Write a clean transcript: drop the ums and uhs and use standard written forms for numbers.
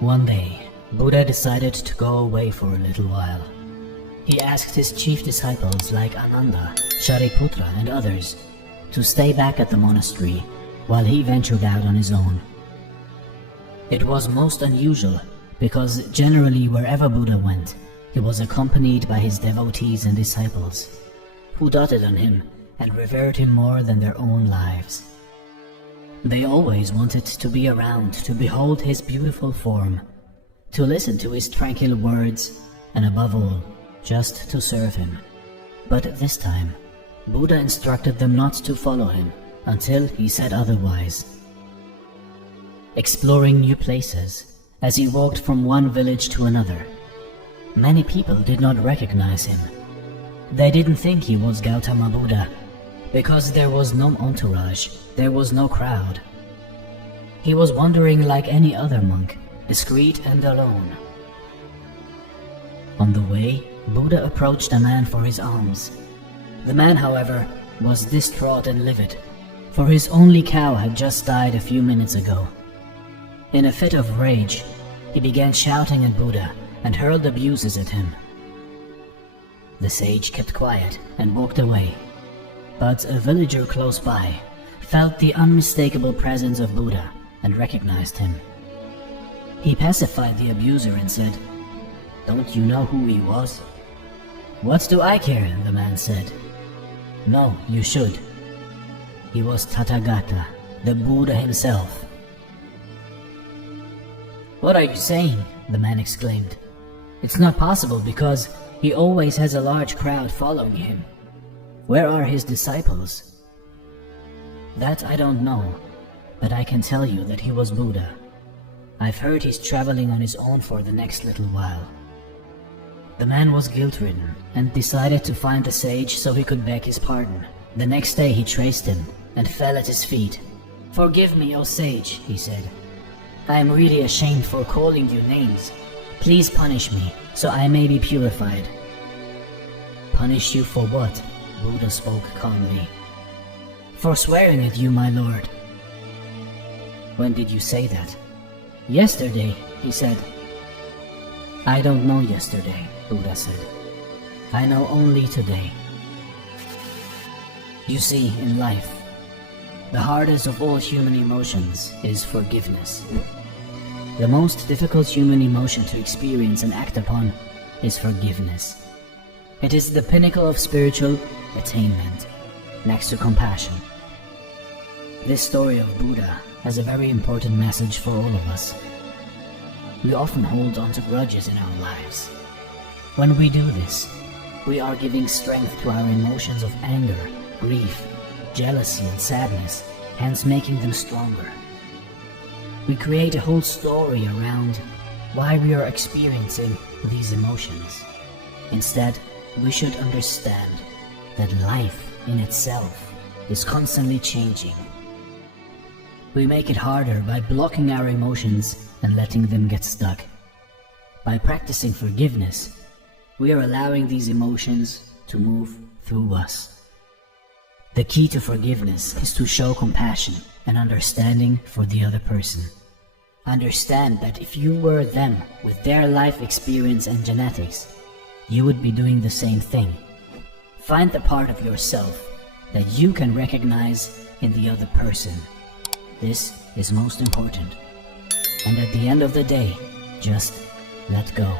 One day, Buddha decided to go away for a little while. He asked his chief disciples like Ananda, Shariputra and others to stay back at the monastery while he ventured out on his own. It was most unusual because generally wherever Buddha went, he was accompanied by his devotees and disciples, who doted on him and revered him more than their own lives. They always wanted to be around to behold his beautiful form, to listen to his tranquil words, and above all, just to serve him. But this time, Buddha instructed them not to follow him until he said otherwise. Exploring new places, as he walked from one village to another, many people did not recognize him. They didn't think he was Gautama Buddha, because there was no entourage, there was no crowd. He was wandering like any other monk, discreet and alone. On the way, Buddha approached a man for his alms. The man, however, was distraught and livid, for his only cow had just died a few minutes ago. In a fit of rage, he began shouting at Buddha and hurled abuses at him. The sage kept quiet and walked away, but a villager close by felt the unmistakable presence of Buddha and recognized him. He pacified the abuser and said, "Don't you know who he was?" "What do I care?" the man said. "No, you should. He was Tathagata, the Buddha himself." "What are you saying?" the man exclaimed. "It's not possible because he always has a large crowd following him. Where are his disciples?" "That I don't know, but I can tell you that he was Buddha. I've heard he's traveling on his own for the next little while." The man was guilt-ridden and decided to find the sage so he could beg his pardon. The next day he traced him and fell at his feet. "Forgive me, O sage," he said. "I am really ashamed for calling you names. Please punish me so I may be purified." "Punish you for what?" Buddha spoke calmly. "For swearing at you, my lord." "When did you say that?" "Yesterday," he said. "I don't know yesterday," Buddha said. "I know only today." You see, in life, the hardest of all human emotions is forgiveness. The most difficult human emotion to experience and act upon is forgiveness. It is the pinnacle of spiritual attainment, next to compassion. This story of Buddha has a very important message for all of us. We often hold on to grudges in our lives. When we do this, we are giving strength to our emotions of anger, grief, jealousy and sadness, hence making them stronger. We create a whole story around why we are experiencing these emotions. Instead, we should understand that life in itself is constantly changing. We make it harder by blocking our emotions and letting them get stuck. By practicing forgiveness, we are allowing these emotions to move through us. The key to forgiveness is to show compassion and understanding for the other person. Understand that if you were them with their life experience and genetics, you would be doing the same thing. Find the part of yourself that you can recognize in the other person. This is most important. And at the end of the day, just let go.